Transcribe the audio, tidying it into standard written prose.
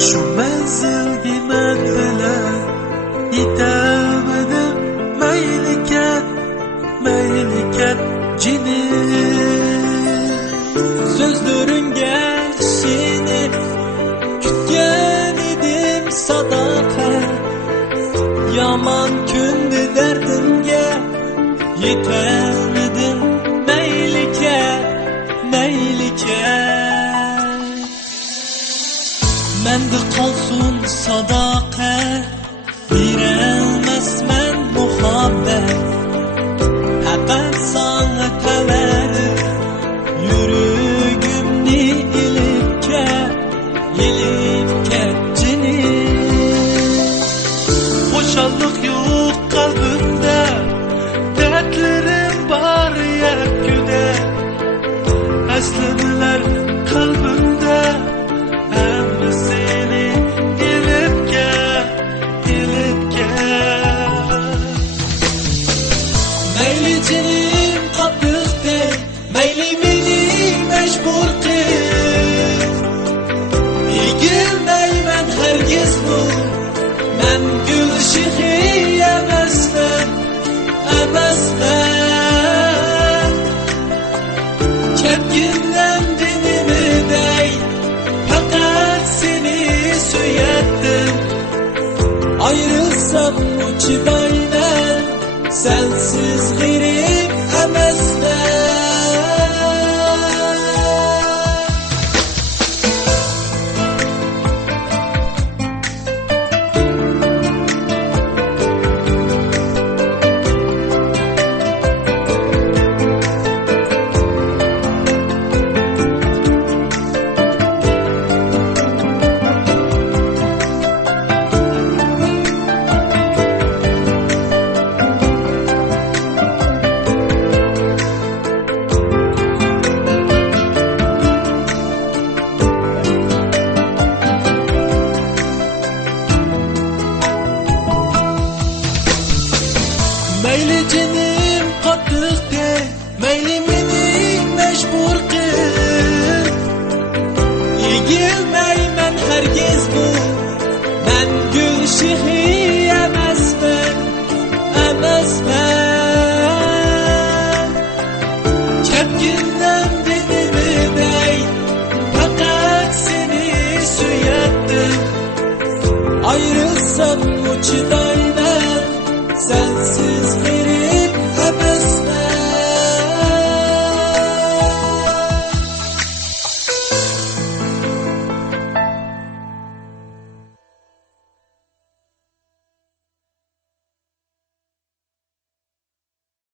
Şu menzilgi men bilen yetemedim. Meyliken cinim. Sözlörünge seni kütken idim sadakat. Yaman kündü derdimge yetemedim. Meyliken mende kalsın sadakat. Birelmezmen muhabbet. Ben sana teverim. Yürügümni ilipke cinim. Boşallık yok kalbimde, dertlerim var yeküde. Eslemler kalbimde, hem seni ilip gel. Meyli cinim kapıkte, meyli beni mecbur kıl. İgilmeymen hergiz bu, men gülüşü emesmen. Kepkinden dinimi dey, fakat seni söyettim. Ayrılsam uçidaynen, sensiz girip emesmen. Meyli cinim katık de, meyli meni mecbur kıl. İgilmeymen hergiz bu, men gülşihi emesmen. Kepkinden dinimi dey, fakat seni söyettim. Ayrılsam uçidaynen, sensiz